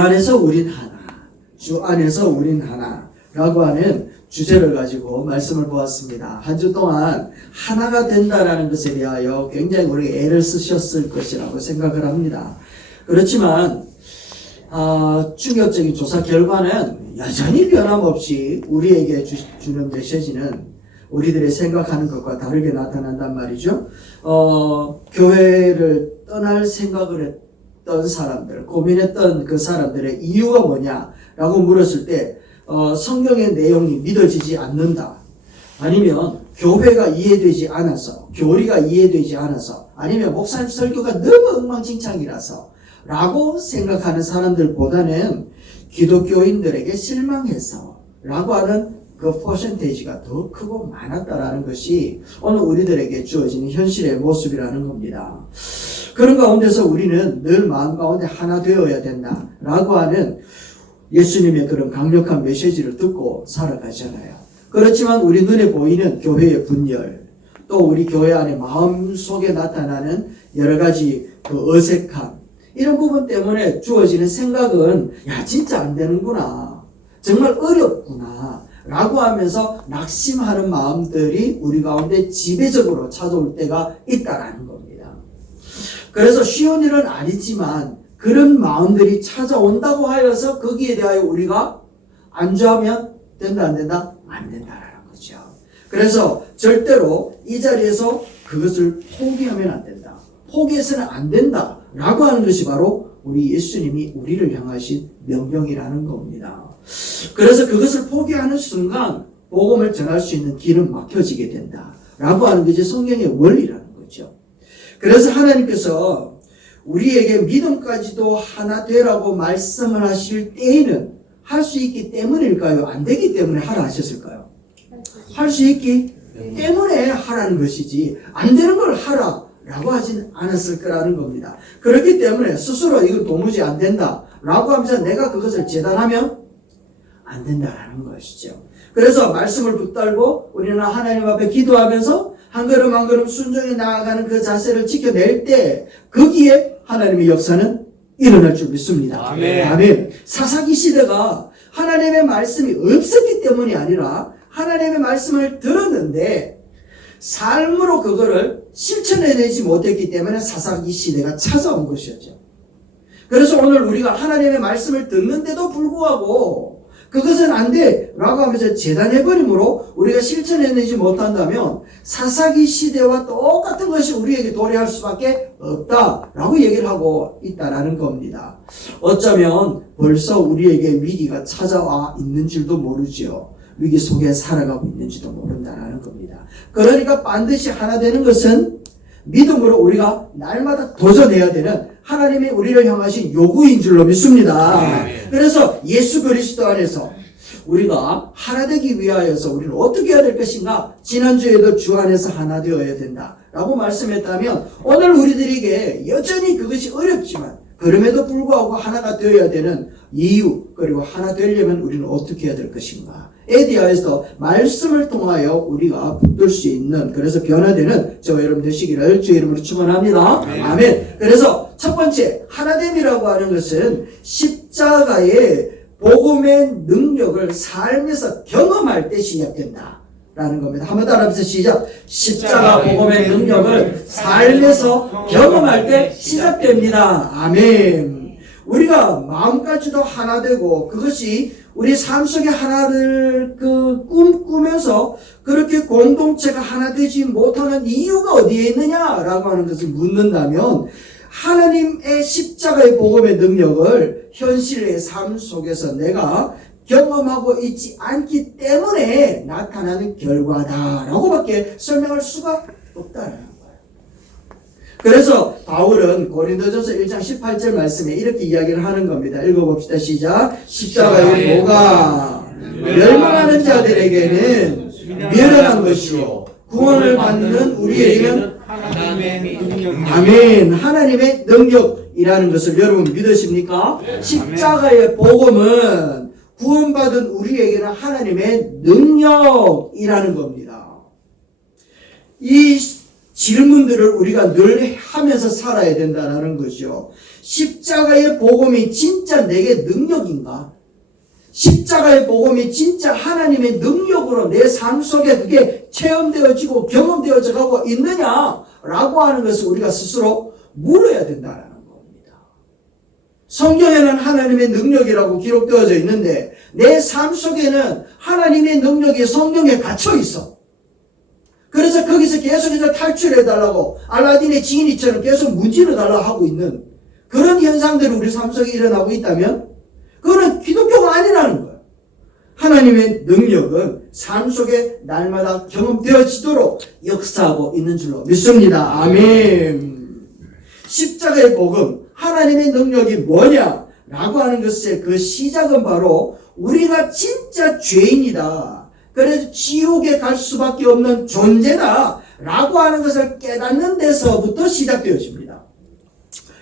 안에서 우린 하나, 주 안에서 우린 하나라고 하는 주제를 가지고 말씀을 보았습니다. 한 주 동안 하나가 된다라는 것에 대하여 굉장히 우리가 애를 쓰셨을 것이라고 생각을 합니다. 그렇지만 충격적인 조사 결과는 여전히 변함없이 우리에게 주는 메시지는 우리들의 생각하는 것과 다르게 나타난단 말이죠. 교회를 떠날 생각을 했던 사람들, 고민했던 그 사람들의 이유가 뭐냐라고 물었을 때 성경의 내용이 믿어지지 않는다, 아니면 교회가 이해되지 않아서, 교리가 이해되지 않아서, 아니면 목사님 설교가 너무 엉망진창이라서 라고 생각하는 사람들보다는 기독교인들에게 실망해서 라고 하는 그 퍼센테이지가 더 크고 많았다라는 것이 오늘 우리들에게 주어지는 현실의 모습이라는 겁니다. 그런 가운데서 우리는 늘 마음 가운데 하나 되어야 된다라고 하는 예수님의 그런 강력한 메시지를 듣고 살아가잖아요. 그렇지만 우리 눈에 보이는 교회의 분열, 또 우리 교회 안에 마음속에 나타나는 여러 가지 그 어색함, 이런 부분 때문에 주어지는 생각은 야 진짜 안 되는구나, 정말 어렵구나 라고 하면서 낙심하는 마음들이 우리 가운데 지배적으로 찾아올 때가 있다라는 겁니다. 그래서 쉬운 일은 아니지만 그런 마음들이 찾아온다고 하여서 거기에 대하여 우리가 안주하면 된다 안 된다? 안 된다라는 거죠. 그래서 절대로 이 자리에서 그것을 포기하면 안 된다, 포기해서는 안 된다 라고 하는 것이 바로 우리 예수님이 우리를 향하신 명령이라는 겁니다. 그래서 그것을 포기하는 순간 복음을 전할 수 있는 길은 막혀지게 된다 라고 하는 것이 성경의 원리라는 거죠. 그래서 하나님께서 우리에게 믿음까지도 하나 되라고 말씀을 하실 때에는 할 수 있기 때문일까요? 안 되기 때문에 하라 하셨을까요? 할 수 있기 때문에 하라는 것이지 안 되는 걸 하라 라고 하진 않았을 거라는 겁니다. 그렇기 때문에 스스로 이건 도무지 안 된다 라고 하면서 내가 그것을 재단하면 안 된다라는 것이죠. 그래서 말씀을 붙들고 우리는 하나님 앞에 기도하면서 한 걸음 한 걸음 순종해 나아가는 그 자세를 지켜낼 때 거기에 하나님의 역사는 일어날 줄 믿습니다. 아멘. 아멘. 사사기 시대가 하나님의 말씀이 없었기 때문이 아니라 하나님의 말씀을 들었는데 삶으로 그거를 실천해내지 못했기 때문에 사사기 시대가 찾아온 것이었죠. 그래서 오늘 우리가 하나님의 말씀을 듣는데도 불구하고 그것은 안 돼 라고 하면서 재단해버림으로 우리가 실천해내지 못한다면 사사기 시대와 똑같은 것이 우리에게 도래할 수밖에 없다라고 얘기를 하고 있다라는 겁니다. 어쩌면 벌써 우리에게 위기가 찾아와 있는 줄도 모르죠. 위기 속에 살아가고 있는지도 모른다라는 겁니다. 그러니까 반드시 하나 되는 것은 믿음으로 우리가 날마다 도전해야 되는 하나님이 우리를 향하신 요구인 줄로 믿습니다. 그래서 예수 그리스도 안에서 우리가 하나 되기 위하여서 우리는 어떻게 해야 될 것인가? 지난주에도 주 안에서 하나 되어야 된다 라고 말씀했다면 오늘 우리들에게 여전히 그것이 어렵지만 그럼에도 불구하고 하나가 되어야 되는 이유, 그리고 하나 되려면 우리는 어떻게 해야 될 것인가에 대하여서 말씀을 통하여 우리가 붙들 수 있는, 그래서 변화되는 저와 여러분 되시기를 주의 이름으로 축원합니다. 아멘. 그래서 첫 번째 하나됨이라고 하는 것은 십자가의 복음의 능력을 삶에서 경험할 때 시작된다 라는 겁니다. 한번 따라하면서 시작. 십자가 복음의 능력을 삶에서 경험할 때 시작됩니다. 아멘. 우리가 마음까지도 하나 되고 그것이 우리 삶 속에 하나를 꿈꾸면서 그렇게 공동체가 하나 되지 못하는 이유가 어디에 있느냐라고 하는 것을 묻는다면 하나님의 십자가의 복음의 능력을 현실의 삶 속에서 내가 경험하고 있지 않기 때문에 나타나는 결과다라고밖에 설명할 수가 없다라는 거예요. 그래서 바울은 고린도전서 1장 18절 말씀에 이렇게 이야기를 하는 겁니다. 읽어봅시다. 시작. 십자가의 도가 멸망하는 자들에게는 미련한 것이요 구원을 받는 우리에게는 하나님의 능력. 아멘. 하나님의 능력이라는 것을 여러분 믿으십니까? 십자가의 복음은 구원받은 우리에게는 하나님의 능력이라는 겁니다. 이 질문들을 우리가 늘 하면서 살아야 된다는 거죠. 십자가의 복음이 진짜 내게 능력인가? 십자가의 복음이 진짜 하나님의 능력으로 내 삶 속에 그게 체험되어지고 경험되어져 가고 있느냐라고 하는 것을 우리가 스스로 물어야 된다는 겁니다. 성경에는 하나님의 능력이라고 기록되어져 있는데 내 삶 속에는 하나님의 능력이 성경에 갇혀 있어. 그래서 거기서 계속해서 탈출해달라고 알라딘의 지인이처럼 계속 문질러달라고 하고 있는 그런 현상들이 우리 삶 속에 일어나고 있다면 그거는 기독교가 아니라는 거예요. 하나님의 능력은 삶 속에 날마다 경험되어지도록 역사하고 있는 줄로 믿습니다. 아멘. 십자가의 복음, 하나님의 능력이 뭐냐라고 하는 것의 그 시작은 바로 우리가 진짜 죄인이다. 그래서 지옥에 갈 수밖에 없는 존재다 라고 하는 것을 깨닫는 데서부터 시작되어집니다.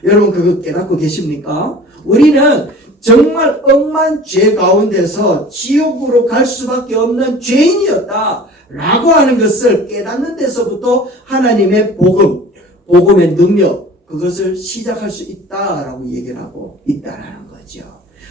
여러분 그거 깨닫고 계십니까? 우리는 정말 억만 죄 가운데서 지옥으로 갈 수밖에 없는 죄인이었다 라고 하는 것을 깨닫는 데서부터 하나님의 복음, 복음의 능력 그것을 시작할 수 있다라고 얘기를 하고 있다라는 거죠.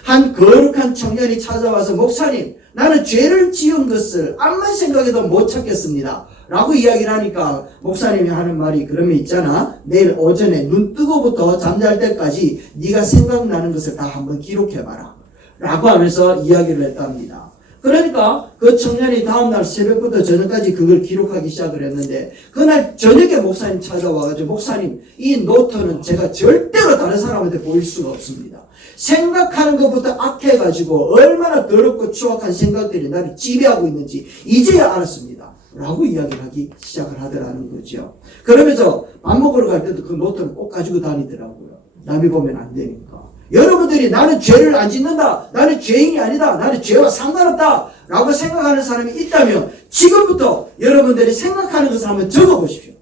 한 거룩한 청년이 찾아와서 목사님 나는 죄를 지은 것을 암만 생각해도 못 찾겠습니다 라고 이야기를 하니까 목사님이 하는 말이 그러면 있잖아 내일 오전에 눈 뜨고부터 잠잘 때까지 네가 생각나는 것을 다 한번 기록해봐라 라고 하면서 이야기를 했답니다. 그러니까 그 청년이 다음날 새벽부터 저녁까지 그걸 기록하기 시작을 했는데 그날 저녁에 목사님 찾아와가지고 목사님 이 노트는 제가 절대로 다른 사람한테 보일 수가 없습니다. 생각하는 것부터 악해가지고 얼마나 더럽고 추악한 생각들이 나를 지배하고 있는지 이제야 알았습니다 라고 이야기를 하기 시작을 하더라는 거죠. 그러면서 밥 먹으러 갈 때도 그 노트를 꼭 가지고 다니더라고요. 남이 보면 안 되니까. 여러분들이 나는 죄를 안 짓는다, 나는 죄인이 아니다, 나는 죄와 상관없다 라고 생각하는 사람이 있다면 지금부터 여러분들이 생각하는 것을 한번 적어보십시오.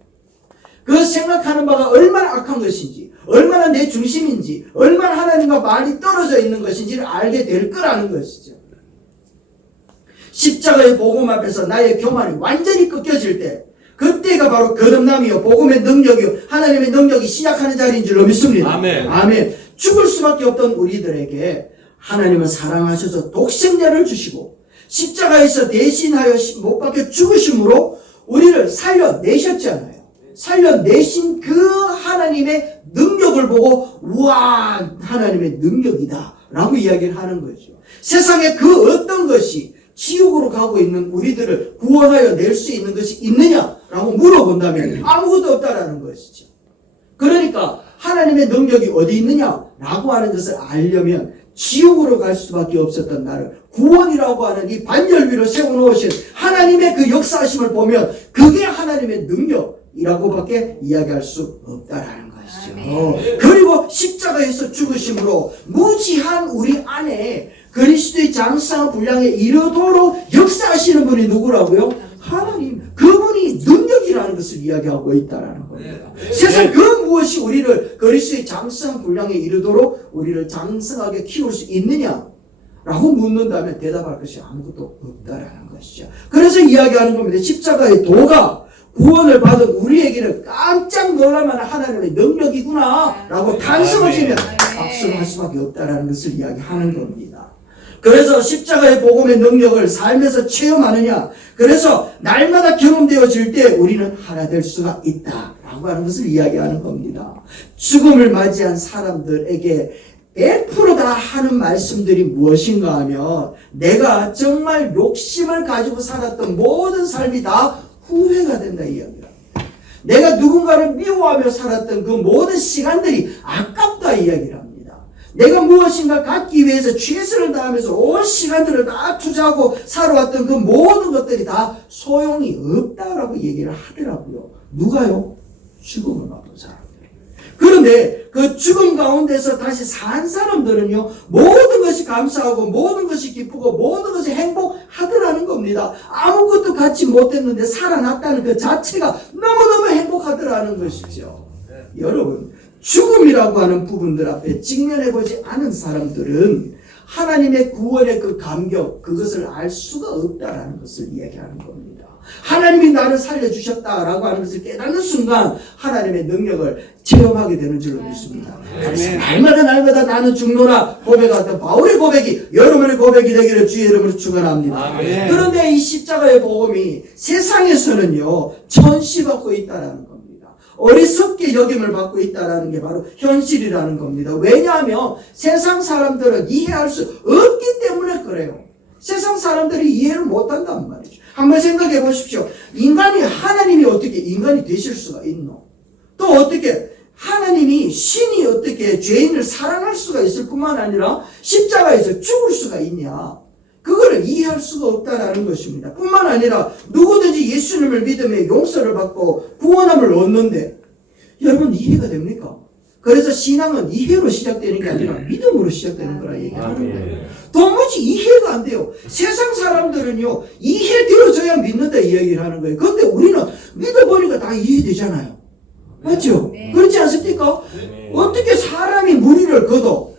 그 생각하는 바가 얼마나 악한 것인지, 얼마나 내 중심인지, 얼마나 하나님과 많이 떨어져 있는 것인지를 알게 될 거라는 것이죠. 십자가의 복음 앞에서 나의 교만이 완전히 꺾여질 때 그때가 바로 거듭남이요 복음의 능력이요 하나님의 능력이 시작하는 자리인 줄로 믿습니다. 아멘. 아멘. 죽을 수밖에 없던 우리들에게 하나님은 사랑하셔서 독생자를 주시고 십자가에서 대신하여 못 박혀 죽으심으로 우리를 살려내셨잖아요. 살려내신 그 하나님의 능력을 보고 우와 하나님의 능력이다 라고 이야기를 하는 거죠. 세상에 그 어떤 것이 지옥으로 가고 있는 우리들을 구원하여 낼 수 있는 것이 있느냐라고 물어본다면 아무것도 없다라는 것이죠. 그러니까 하나님의 능력이 어디 있느냐라고 하는 것을 알려면 지옥으로 갈 수밖에 없었던 나를 구원이라고 하는 이 반열 위로 세워놓으신 하나님의 그 역사하심을 보면 그게 하나님의 능력이라고밖에 이야기할 수 없다라는 것이죠. 그리고 십자가에서 죽으심으로 무지한 우리 안에 그리스도의 장성한 분량에 이르도록 역사하시는 분이 누구라고요? 하나님. 그분이 능력이라는 것을 이야기하고 있다는 겁니다. 세상 그 무엇이 우리를 그리스도의 장성한 분량에 이르도록 우리를 장성하게 키울 수 있느냐? 라고 묻는다면 대답할 것이 아무것도 없다라는 것이죠. 그래서 이야기하는 겁니다. 십자가의 도가 구원을 받은 우리에게는 깜짝 놀랄만한 하나님의 능력이구나 라고 탄성을 지면 박수할 수밖에 없다라는 것을 이야기하는 겁니다. 그래서 십자가의 복음의 능력을 삶에서 체험하느냐, 그래서 날마다 경험되어질 때 우리는 하나 될 수가 있다라고 하는 것을 이야기하는 겁니다. 죽음을 맞이한 사람들에게 100% 다 하는 말씀들이 무엇인가 하면 내가 정말 욕심을 가지고 살았던 모든 삶이 다 후회가 된다 이 이야기입니다. 내가 누군가를 미워하며 살았던 그 모든 시간들이 아깝다 이 이야기를 합니다. 내가 무엇인가 갖기 위해서 최선을 다하면서 온 시간들을 다 투자하고 살아왔던 그 모든 것들이 다 소용이 없다라고 얘기를 하더라고요. 누가요? 죽음을 맞은 사람들. 그런데 그 죽음 가운데서 다시 산 사람들은요, 모든 것이 감사하고 모든 것이 기쁘고 모든 것이 행복하더라는 겁니다. 아무것도 갖지 못했는데 살아났다는 그 자체가 너무너무 행복하더라는 것이죠. 여러분, 죽음이라고 하는 부분들 앞에 직면해보지 않은 사람들은 하나님의 구원의 그 감격, 그것을 알 수가 없다라는 것을 이야기하는 겁니다. 하나님이 나를 살려주셨다라고 하는 것을 깨닫는 순간 하나님의 능력을 체험하게 되는 줄로 믿습니다. 그래서 날마다 나는 죽노라 고백하던 바울의 고백이 여러분의 고백이 되기를 주의 이름으로 축원합니다. 그런데 이 십자가의 복음이 세상에서는요 천시받고 있다라는 겁니다. 어리석게 여김을 받고 있다라는 게 바로 현실이라는 겁니다. 왜냐하면 세상 사람들은 이해할 수 없기 때문에 그래요. 세상 사람들이 이해를 못한단 말이죠. 한번 생각해 보십시오. 인간이 하나님이 어떻게 인간이 되실 수가 있노? 또 어떻게 하나님이 신이 어떻게 죄인을 사랑할 수가 있을 뿐만 아니라 십자가에서 죽을 수가 있냐? 그거를 이해할 수가 없다라는 것입니다. 뿐만 아니라 누구든지 예수님을 믿으며 용서를 받고 구원함을 얻는데 여러분 이해가 됩니까? 그래서 신앙은 이해로 시작되는 게 아니라 믿음으로 시작되는 거라 얘기하는 거예요. 도무지 이해가 안 돼요. 세상 사람들은요 이해되어져야 믿는다 이 얘기를 하는 거예요. 그런데 우리는 믿어보니까 다 이해되잖아요. 맞죠? 네. 그렇지 않습니까? 네. 어떻게 사람이 무리를 걸어.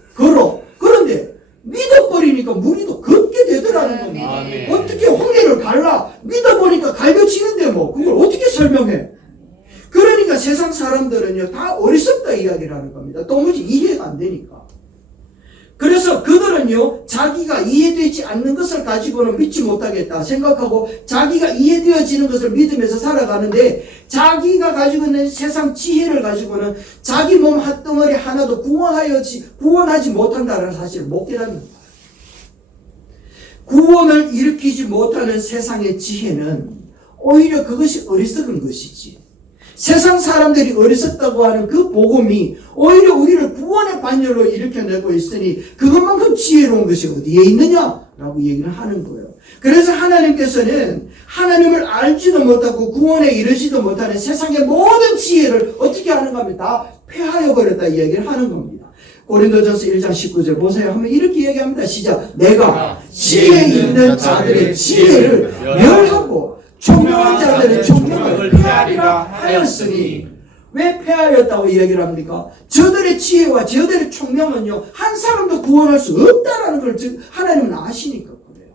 그런데 믿어버리니까 무리도 걷게 되더라는 겁니다. 네. 어떻게 홍해를 갈라? 믿어보니까 갈겨지는데 뭐 그걸 어떻게 설명해? 그러니까 세상 사람들은요 다 어리석다 이야기를 하는 겁니다. 도무지 이해가 안 되니까. 그래서 그들은요 자기가 이해되지 않는 것을 가지고는 믿지 못하겠다 생각하고 자기가 이해되어지는 것을 믿으면서 살아가는데 자기가 가지고 있는 세상 지혜를 가지고는 자기 몸 핫덩어리 하나도 구원하지 못한다는 사실을 못 깨닫는다. 구원을 일으키지 못하는 세상의 지혜는 오히려 그것이 어리석은 것이지. 세상 사람들이 어리석다고 하는 그 복음이 오히려 우리를 구원의 반열로 일으켜내고 있으니 그것만큼 지혜로운 것이 어디에 있느냐라고 얘기를 하는 거예요. 그래서 하나님께서는 하나님을 알지도 못하고 구원에 이르지도 못하는 세상의 모든 지혜를 어떻게 하는가 하면 다 폐하여 버렸다 이 얘기를 하는 겁니다. 고린도전서 1장 19절 보세요. 하면 이렇게 얘기합니다. 시작. 내가 지혜 있는 자들의 지혜를 멸하고 총명한 자들의 총명을 폐하리라 하였으니. 왜 폐하였다고 이야기를 합니까? 저들의 지혜와 저들의 총명은요 한 사람도 구원할 수 없다라는 걸 하나님은 아시니까 그래요.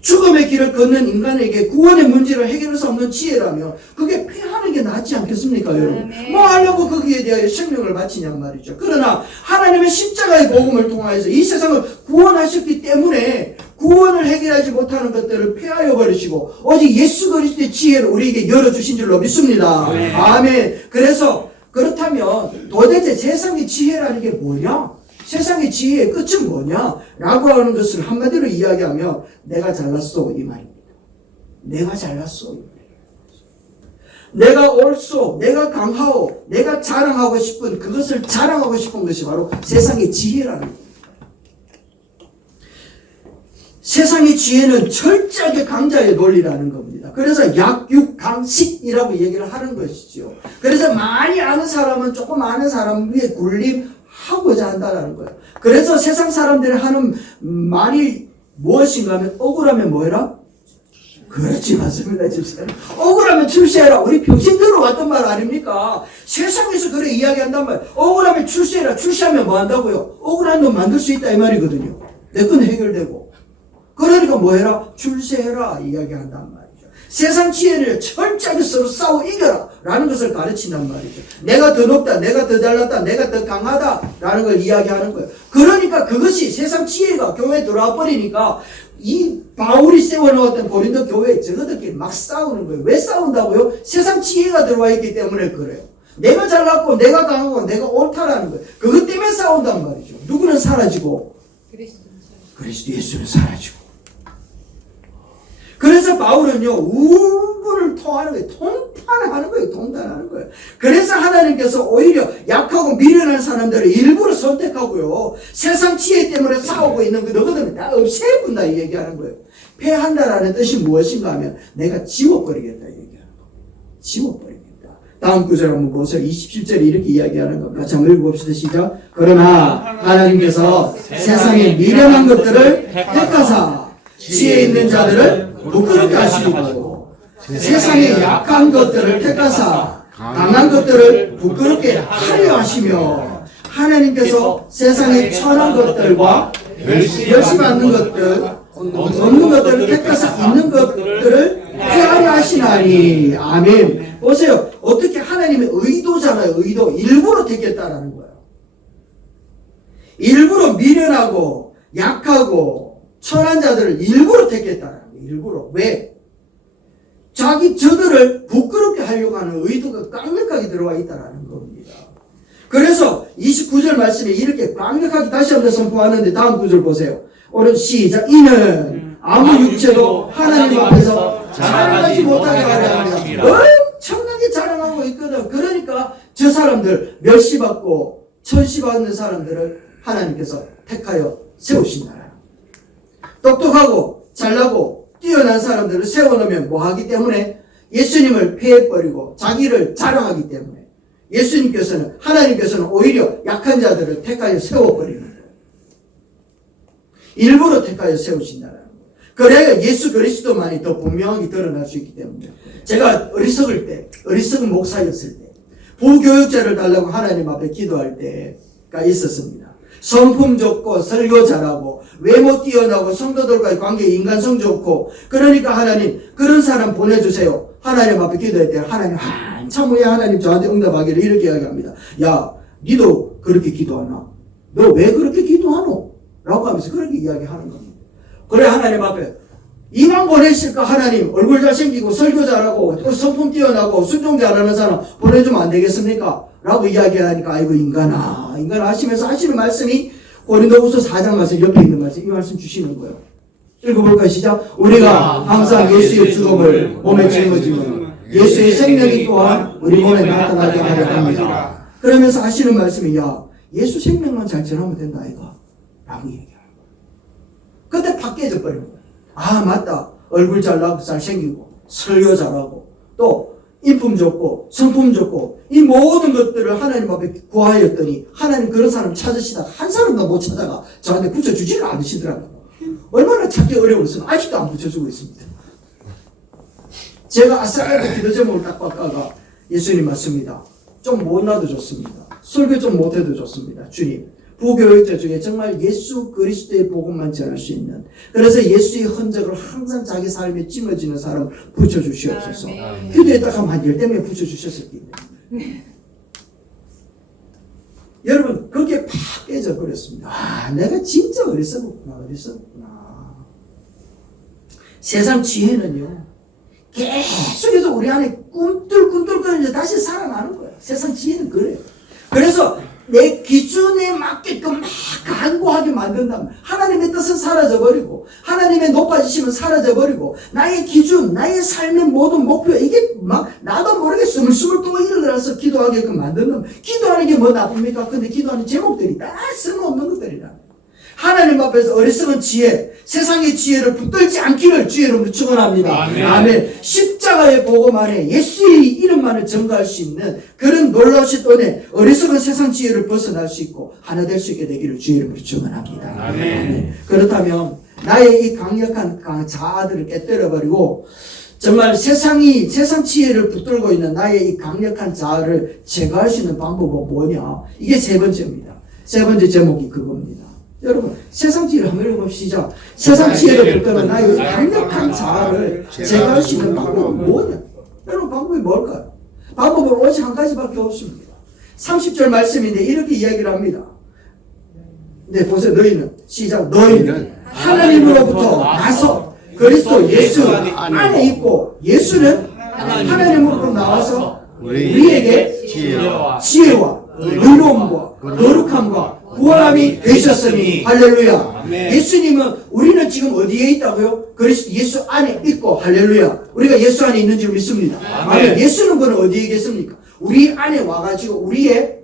죽음의 길을 걷는 인간에게 구원의 문제를 해결할 수 없는 지혜라면 그게 폐하는 게 낫지 않겠습니까 여러분? 뭐 하려고 거기에 대하여 생명을 바치냐 말이죠. 그러나 하나님의 십자가의 복음을 통하여서 이 세상을 구원하셨기 때문에 구원을 해결하지 못하는 것들을 폐하여 버리시고 오직 예수 그리스도의 지혜를 우리에게 열어주신 줄로 믿습니다. 아멘. 그래서 그렇다면 도대체 세상의 지혜라는 게 뭐냐? 세상의 지혜의 끝은 뭐냐? 라고 하는 것을 한마디로 이야기하면 내가 잘났어 이 말입니다. 내가 잘났어 이 말입니다. 내가 옳소, 내가 강하오, 내가 자랑하고 싶은 그것을 자랑하고 싶은 것이 바로 세상의 지혜라는 겁니다. 세상의 지혜는 철저하게 강자의 논리라는 겁니다. 그래서 약육강식이라고 얘기를 하는 것이죠. 그래서 많이 아는 사람은 조금 아는 사람 위에 군림하고자 한다는 거예요. 그래서 세상 사람들이 하는 말이 무엇인가 하면 억울하면 뭐해라? 그렇지 맞습니다. 집사님. 억울하면 출세해라. 우리 평생 들어왔던 말 아닙니까? 세상에서 그래 이야기한단 말이에요. 억울하면 출세해라. 출세하면 뭐 한다고요? 억울한 놈 만들 수 있다 이 말이거든요. 내 건 해결되고. 그러니까 뭐 해라? 출세해라 이야기한단 말이죠. 세상 지혜를 철저하게 서로 싸워 이겨라 라는 것을 가르친단 말이죠. 내가 더 높다, 내가 더 잘났다, 내가 더 강하다 라는 걸 이야기하는 거예요. 그러니까 그것이 세상 지혜가 교회에 들어와 버리니까 이 바울이 세워놓았던 고린도 교회에 저거들끼리 막 싸우는 거예요. 왜 싸운다고요? 세상 지혜가 들어와 있기 때문에 그래요. 내가 잘났고 내가 강하고 내가 옳다라는 거예요. 그것 때문에 싸운단 말이죠. 누구는 사라지고 그리스도 예수는 사라지고. 그래서 바울은요 우분을 통하는 거예요. 통탄하는 거예요. 통탄하는 거예요. 그래서 하나님께서 오히려 약하고 미련한 사람들을 일부러 선택하고요 세상 지혜 때문에 싸우고 있는 그 너희들은 다 없애본다 이 얘기하는 거예요. 패한다라는 뜻이 무엇인가 하면 내가 지워버리겠다 얘기하는 거예요. 지워버리겠다. 다음 구절 한번 보세요. 27절에 이렇게 이야기하는 겁니다. 같이 한번 읽어봅시다. 시작. 그러나 하나님께서 세상의 미련한 것들을 택하사 지혜 있는 자들을 부끄럽게 하시고 세상의 약한 것들을 택하사 강한 것들을 부끄럽게 하려 하시며 하나님께서 세상의 천한 것들과 멸시받는 것들 없는 것들을 택해서 있는 것들을 헤아려 하시나니. 아멘. 보세요. 어떻게 하나님의 의도잖아요. 의도. 일부러 택했다라는 거예요. 일부러 미련하고 약하고 천한 자들을 일부러 택했다라는 거예요. 일부러. 왜? 저들을 부끄럽게 하려고 하는 의도가 강력하게 들어와 있다라는 겁니다. 그래서 29절 말씀에 이렇게 강력하게 다시 한번 선포하는데 다음 구절 보세요. 오늘 시작. 이는 아무 육체도 하나님 앞에서 자랑하지 못하게 하려 합니다. 엄청나게 자랑하고 있거든. 그러니까 저 사람들 멸시받고 천시받는 사람들을 하나님께서 택하여 세우신다. 똑똑하고 잘나고 뛰어난 사람들을 세워놓으면 뭐하기 때문에? 예수님을 폐해버리고 자기를 자랑하기 때문에 하나님께서는 오히려 약한 자들을 택하여 세워버리는 거예요. 일부러 택하여 세우신다는 거예요. 그래야 예수 그리스도만이 더 분명하게 드러날 수 있기 때문에. 제가 어리석은 목사였을 때 부교육자를 달라고 하나님 앞에 기도할 때가 있었습니다. 성품 좋고 설교 잘하고 외모 뛰어나고 성도들과의 관계 인간성 좋고, 그러니까 하나님 그런 사람 보내주세요. 하나님 앞에 기도할 때 하나님 한참 후에 하나님 저한테 응답하기를 이렇게 이야기합니다. 야, 니도 그렇게 기도하나? 너 왜 그렇게 기도하노? 라고 하면서 그렇게 이야기하는 겁니다. 그래 하나님 앞에 이만 보내실까? 하나님 얼굴 잘생기고 설교 잘하고 또 성품 뛰어나고 순종 잘하는 사람 보내주면 안 되겠습니까? 라고 이야기하니까 아이고 인간아 하시면서 하시는 말씀이 고린도후서 4장 말씀 옆에 있는 말씀, 이 말씀 주시는 거예요. 읽어볼까요? 시작. 우리가 항상 예수의 죽음을 몸에 짊어지면 예수의 생명이 또한 우리 몸에 나타나게 하려 합니다. 그러면서 하시는 말씀이 야 예수 생명만 잘 전하면 된다 아이가 라고 얘기하는 거예요. 그때 팍 깨져버리는 거예요. 아 맞다. 얼굴 잘나고 잘생기고 설교 잘하고 또 인품 좋고 성품 좋고 이 모든 것들을 하나님 앞에 구하였더니 하나님 그런 사람 찾으시다가 한 사람도 못 찾아가 저한테 붙여주지를 않으시더라고요. 얼마나 찾기 어려웠으면 아직도 안 붙여주고 있습니다. 제가 아싸리 기도 제목을 딱 바꿔가 예수님 맞습니다. 좀 못나도 좋습니다. 설교 좀 못해도 좋습니다. 주님 부교육자 중에 정말 예수 그리스도의 복음만 전할 수 있는, 그래서 예수의 흔적을 항상 자기 삶에 찜어지는 사람을 붙여주시옵소서. 기도했다가 한 10명 붙여주셨었기 때문에 여러분 그게 팍 깨져버렸습니다. 아 내가 진짜 어리석었구나. 세상 지혜는요 계속해서 우리 안에 꿈틀꿈틀거리면서 다시 살아나는 거예요. 세상 지혜는 그래요. 그래서 내 기준에 맞게끔 막 간구하게 만든다면 하나님의 뜻은 사라져버리고 하나님의 높아지심은 사라져버리고 나의 기준, 나의 삶의 모든 목표 이게 막 나도 모르게 스물스물 또 일어나서 기도하게끔 만든다면 기도하는 게 뭐 나쁩니까? 근데 기도하는 제목들이 다 쓸모없는 것들이라. 하나님 앞에서 어리석은 지혜, 세상의 지혜를 붙들지 않기를 주의 이름으로 축원합니다. 아멘. 십자가의 복음 안에 예수의 이름만을 증거할 수 있는 그런 놀라우신 은혜, 어리석은 세상 지혜를 벗어날 수 있고 하나 될 수 있게 되기를 주의 이름으로 축원합니다. 아멘. 그렇다면 나의 이 강력한 자아들을 깨뜨려버리고 정말 세상 지혜를 붙들고 있는 나의 이 강력한 자아를 제거할 수 있는 방법은 뭐냐? 이게 세 번째입니다. 세 번째 제목이 그겁니다. 여러분 세상 지혜를 한번 읽어봅시다. 세상 지혜를 붙들고 나의 강력한 자아를 제거할 수 있는 방법은 뭐냐? 여러분 방법이 뭘까요? 방법은 오직 한 가지밖에 없습니다. 30절 말씀인데 이렇게 이야기를 합니다. 네 보세요. 너희는 시작. 너희는 하나님으로부터 나서 그리스도 예수 안에 있고 예수는 하나님으로부터 나와서 우리에게 지혜와 의로움과 거룩함과 구원함이 되셨으니 할렐루야. 예수님은 우리는 지금 어디에 있다고요? 그리스도 예수 안에 있고 할렐루야. 우리가 예수 안에 있는 줄 믿습니다. 아멘. 예수는 그는 어디에 계십니까? 우리 안에 와가지고 우리의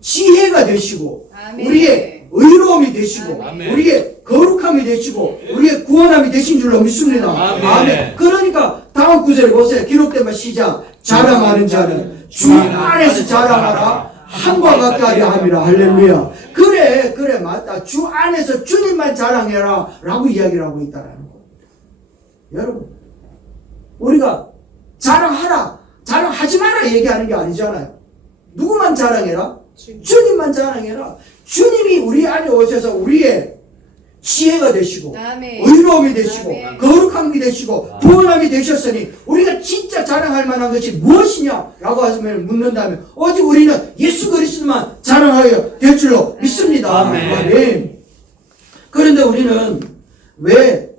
지혜가 되시고 우리의 의로움이 되시고 우리의 거룩함이 되시고 우리의 구원함이 되신 줄로 믿습니다. 아멘. 그러니까 다음 구절에 보세요. 기록된 말 시작. 자랑하는 자는 주 안에서 자랑하라. 함과 같게 하려 함이라. 할렐루야. 그래 맞다. 주 안에서 주님만 자랑해라 라고 이야기를 하고 있다라는 겁니다. 여러분 우리가 자랑하라 자랑하지 마라 얘기하는 게 아니잖아요. 누구만 자랑해라? 주님만 자랑해라. 주님이 우리 안에 오셔서 우리의 지혜가 되시고 아멘. 의로움이 되시고 아멘. 거룩함이 되시고 부원함이 되셨으니 우리가 진짜 자랑할 만한 것이 무엇이냐라고 하시면 묻는다면 오직 우리는 예수 그리스도만 자랑하여 될 줄로 믿습니다. 아멘. 아멘. 그런데 우리는 왜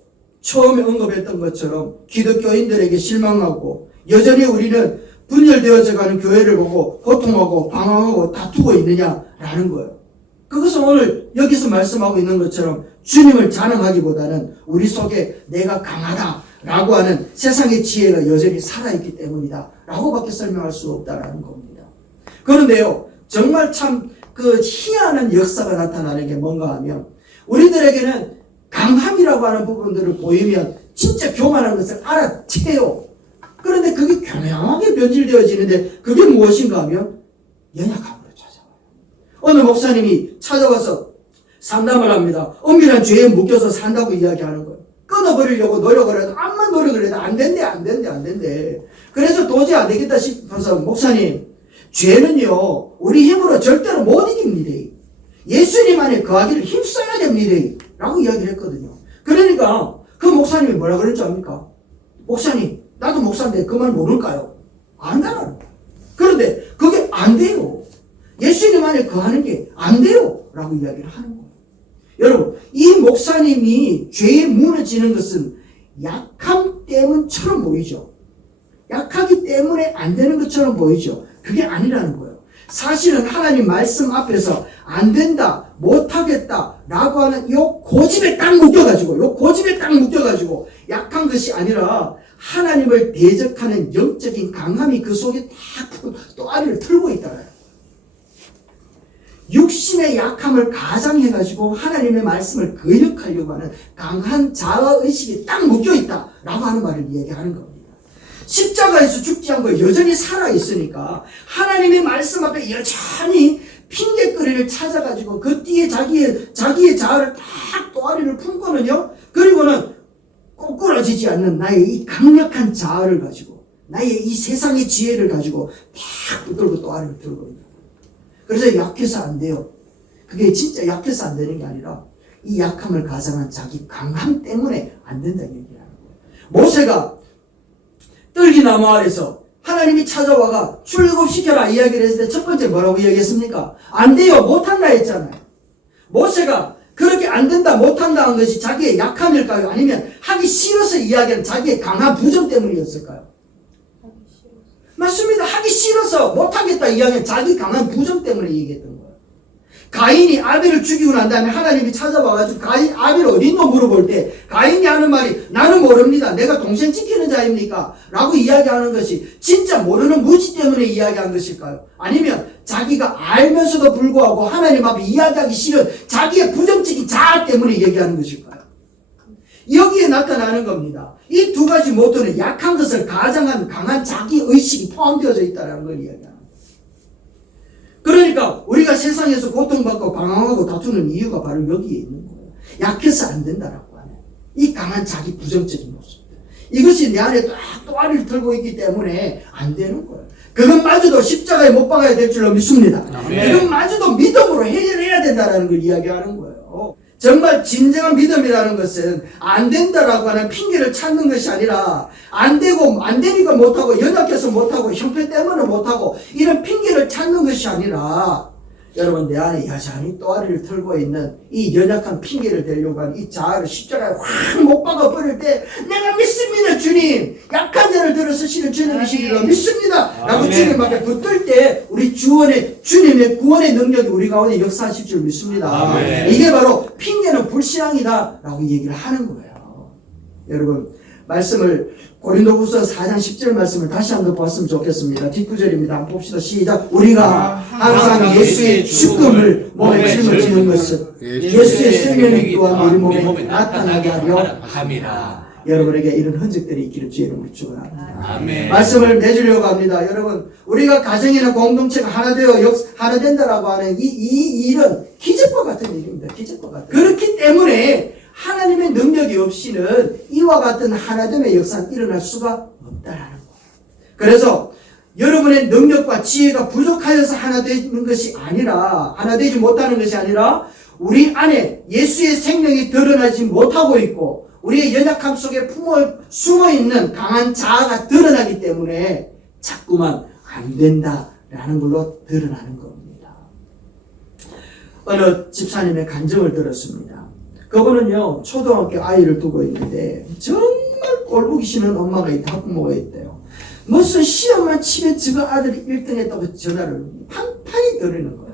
처음에 언급했던 것처럼 기독교인들에게 실망하고 여전히 우리는 분열되어져 가는 교회를 보고 고통하고 방황하고 다투고 있느냐라는 거예요. 그것은 오늘 여기서 말씀하고 있는 것처럼 주님을 자랑하기보다는 우리 속에 내가 강하다라고 하는 세상의 지혜가 여전히 살아있기 때문이다 라고밖에 설명할 수 없다라는 겁니다. 그런데요, 정말 참 그 희한한 역사가 나타나는 게 뭔가 하면 우리들에게는 강함이라고 하는 부분들을 보이면 진짜 교만한 것을 알아채요. 그런데 그게 교묘하게 변질되어지는데 그게 무엇인가 하면 연약함으로 찾아와요. 어느 목사님이 찾아와서 상담을 합니다. 엄밀한 죄에 묶여서 산다고 이야기하는 거예요. 끊어버리려고 노력을 해도 암만 노력을 해도 안 된대. 그래서 도저히 안 되겠다 싶어서 목사님, 죄는요 우리 힘으로 절대로 못 이깁니다. 예수님 안에 거하기를 힘써야 됩니다 라고 이야기를 했거든요. 그러니까 그 목사님이 뭐라 그랬지 압니까? 목사님, 나도 목사인데 그 말 모를까요? 안다라는 거예요. 그런데 그게 안 돼요. 예수님 안에 거하는 게 안 돼요 라고 이야기를 하는 거예요. 여러분, 이 목사님이 죄에 무너지는 것은 약함 때문처럼 보이죠. 약하기 때문에 안 되는 것처럼 보이죠. 그게 아니라는 거예요. 사실은 하나님 말씀 앞에서 안 된다, 못하겠다 라고 하는 요 고집에 딱 묶여가지고 약한 것이 아니라 하나님을 대적하는 영적인 강함이 그 속에 딱 또아리를 틀고 있다는 거예요. 육신의 약함을 가장해가지고 하나님의 말씀을 거역하려고 하는 강한 자아의식이 딱 묶여있다 라고 하는 말을 이야기하는 겁니다. 십자가에서 죽지 않고 여전히 살아있으니까 하나님의 말씀 앞에 여전히 핑계거리를 찾아가지고 그 뒤에 자기의 자아를 딱 또아리를 품고는요, 그리고는 꼬꾸라지지 않는 나의 이 강력한 자아를 가지고 나의 이 세상의 지혜를 가지고 딱 붙들고 또아리를 들고 있는. 그래서 약해서 안 돼요. 그게 진짜 약해서 안 되는 게 아니라 이 약함을 가장한 자기 강함 때문에 안 된다는 얘기를 하는 거예요. 모세가 떨기나무 아래서 하나님이 찾아와가 출애굽시켜라 이야기를 했을 때 첫 번째 뭐라고 이야기했습니까? 안 돼요, 못한다 했잖아요. 모세가 그렇게 안 된다, 못한다 한 것이 자기의 약함일까요? 아니면 하기 싫어서 이야기하는 자기의 강한 부정 때문이었을까요? 맞습니다. 하기 싫어서 못하겠다 이야기는 자기 강한 부정 때문에 얘기했던 거예요. 가인이 아벨을 죽이고 난 다음에 하나님이 찾아와가지고 아벨 어딨노 물어볼 때 가인이 하는 말이 나는 모릅니다. 내가 동생 지키는 자입니까? 라고 이야기하는 것이 진짜 모르는 무지 때문에 이야기한 것일까요? 아니면 자기가 알면서도 불구하고 하나님 앞에 이야기하기 싫은 자기의 부정적인 자아 때문에 얘기하는 것일까요? 여기에 나타나는 겁니다. 이 두 가지 모토는 약한 것을 가장한 강한 자기의식이 포함되어져 있다는 걸 이야기합니다. 그러니까 우리가 세상에서 고통받고 방황하고 다투는 이유가 바로 여기에 있는 거예요. 약해서 안 된다라고 하는 이 강한 자기 부정적인 모습. 이것이 내 안에 또아리를 들고 있기 때문에 안 되는 거예요. 그것마저도 십자가에 못 박아야 될 줄로 믿습니다. 그것마저도 믿음으로 해결해야 된다는 걸 이야기하는 거예요. 정말 진정한 믿음이라는 것은 안 된다라고 하는 핑계를 찾는 것이 아니라 안 되고 안 되니까 못하고 연약해서 못하고 형편 때문에 못하고 이런 핑계를 찾는 것이 아니라 여러분 내 안에 여전히 또아리를 틀고 있는 이 연약한 핑계를 대려고 하는 이 자아를 십자가에 확 못 박아버릴 때 내가 믿습니다 주님, 약한 자를 들어 쓰시는 주님이시기로 믿습니다 라고 주님 앞에 붙들 때 우리 주님의 구원의 능력이 우리 가운데 역사하실 줄 믿습니다. 아멘. 이게 바로 핑계는 불신앙이다 라고 얘기를 하는 거예요. 여러분 말씀을 고린도후서 4장 10절 말씀을 다시 한번 봤으면 좋겠습니다. 뒷구절입니다. 한번 봅시다. 시작. 우리가 항상 예수의 죽음을 몸에 짊어지는 것은 예수의 생명이 또한 우리 몸에 나타나게 하려 함이라. 여러분에게 이런 흔적들이 있기를 주의 이름으로 축원합니다. 아멘. 말씀을 내주려고 합니다. 여러분 우리가 가정이나 공동체가 하나 된다라고 하는 이 일은 기적과 같은 일입니다. 기적과 같은. 그렇기 때문에 하나님의 능력이 없이는 이와 같은 하나됨의 역사는 일어날 수가 없다라는 거예요. 그래서 여러분의 능력과 지혜가 부족하여서 하나 되는 것이 아니라, 하나 되지 못하는 것이 아니라 우리 안에 예수의 생명이 드러나지 못하고 있고 우리의 연약함 속에 숨어있는 강한 자아가 드러나기 때문에 자꾸만 안 된다라는 걸로 드러나는 겁니다. 어느 집사님의 간증을 들었습니다. 그분은요 초등학교 아이를 두고 있는데 정말 꼴보기 싫은 엄마가 있다, 학부모가 있대요. 무슨 시험만 치면 지금 아들이 1등 했다고 전화를 판판이 드리는 거예요.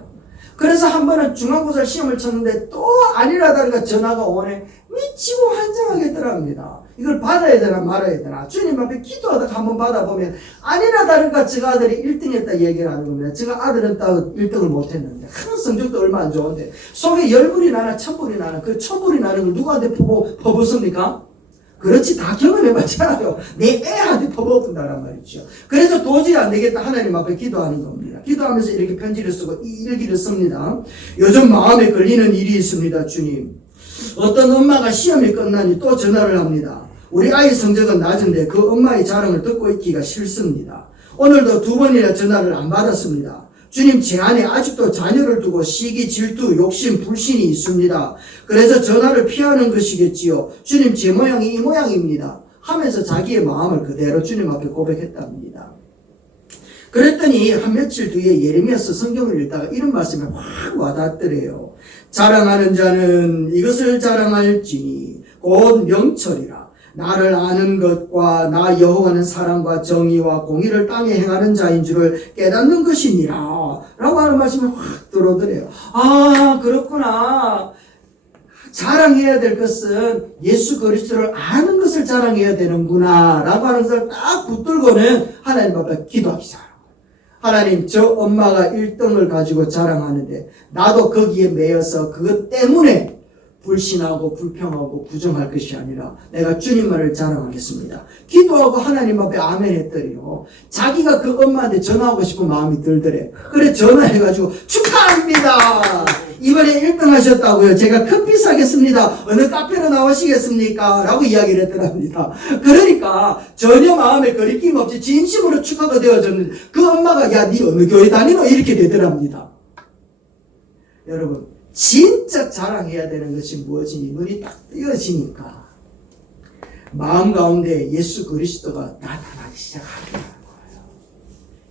그래서 한 번은 중간고사 시험을 쳤는데 또 아니라다니까 전화가 오네. 미치고 환장하겠더랍니다. 이걸 받아야 되나 말아야 되나. 주님 앞에 기도하다가 한번 받아보면 아니라다니까 저 아들이 1등 했다 얘기를 하는 겁니다. 저 아들은 딱 1등을 못했는데 큰 성적도 얼마 안 좋은데 속에 열불이 나나 천불이 나나. 그 천불이 나는 걸 누구한테 퍼붓습니까? 그렇지, 다 경험해봤잖아요. 내 애한테 퍼붓는다란 말이죠. 그래서 도저히 안 되겠다 하나님 앞에 기도하는 겁니다. 기도하면서 이렇게 편지를 쓰고 이 일기를 씁니다. 요즘 마음에 걸리는 일이 있습니다. 주님, 어떤 엄마가 시험이 끝나니 또 전화를 합니다. 우리 아이 성적은 낮은데 그 엄마의 자랑을 듣고 있기가 싫습니다. 오늘도 2번이나 전화를 안 받았습니다. 주님, 제 안에 아직도 자녀를 두고 시기, 질투, 욕심, 불신이 있습니다. 그래서 전화를 피하는 것이겠지요. 주님, 제 모양이 이 모양입니다. 하면서 자기의 마음을 그대로 주님 앞에 고백했답니다. 그랬더니 한 며칠 뒤에 예레미야서 성경을 읽다가 이런 말씀이 확 와닿더래요. 자랑하는 자는 이것을 자랑할지니 곧 명철이라. 나를 아는 것과 나 여호와는 사랑과 정의와 공의를 땅에 행하는 자인 줄을 깨닫는 것이니라 라고 하는 말씀이 확 들어오더래요. 아, 그렇구나. 자랑해야 될 것은 예수 그리스도를 아는 것을 자랑해야 되는구나 라고 하는 것을 딱 붙들고는 하나님 앞에 기도하기 시작합니다. 하나님, 저 엄마가 1등을 가지고 자랑하는데 나도 거기에 매여서 그것 때문에 불신하고 불평하고 부정할 것이 아니라 내가 주님만을 자랑하겠습니다. 기도하고 하나님 앞에 아멘 했더니요, 자기가 그 엄마한테 전화하고 싶은 마음이 들더래. 그래 전화해가지고 축하합니다. 이번에 1등 하셨다고요. 제가 커피 사겠습니다. 어느 카페로 나오시겠습니까? 라고 이야기를 했더랍니다. 그러니까 전혀 마음에 거리낌 없이 진심으로 축하가 되어졌는데 그 엄마가 야, 니 어느 교회 다니노? 이렇게 되더랍니다. 여러분, 진짜 자랑해야 되는 것이 무엇이니 눈이 딱 뜨여지니까 마음 가운데 예수 그리스도가 나타나기 시작하는 거예요.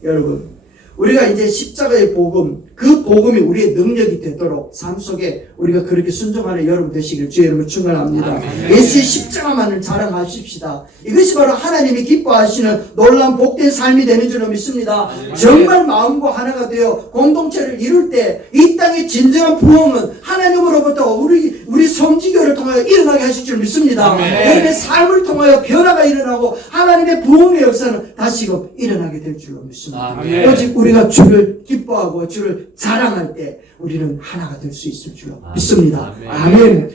여러분, 우리가 이제 십자가의 복음, 그 복음이 우리의 능력이 되도록 삶 속에 우리가 그렇게 순종하는 여러분 되시길 주의 이름으로 축원합니다. 예수의 십자가만을 자랑하십시다. 이것이 바로 하나님이 기뻐하시는 놀라운 복된 삶이 되는 줄로 믿습니다. 정말 마음과 하나가 되어 공동체를 이룰 때 이 땅의 진정한 부흥은 하나님으로부터 우리 성지교를 통하여 일어나게 하실 줄 믿습니다. 여러분의 삶을 통하여 변화가 일어나고 하나님의 부흥의 역사는 다시금 일어나게 될 줄로 믿습니다. 오직 우리가 주를 기뻐하고 주를 자랑할 때 우리는 하나가 될 수 있을 줄로 믿습니다. 아멘.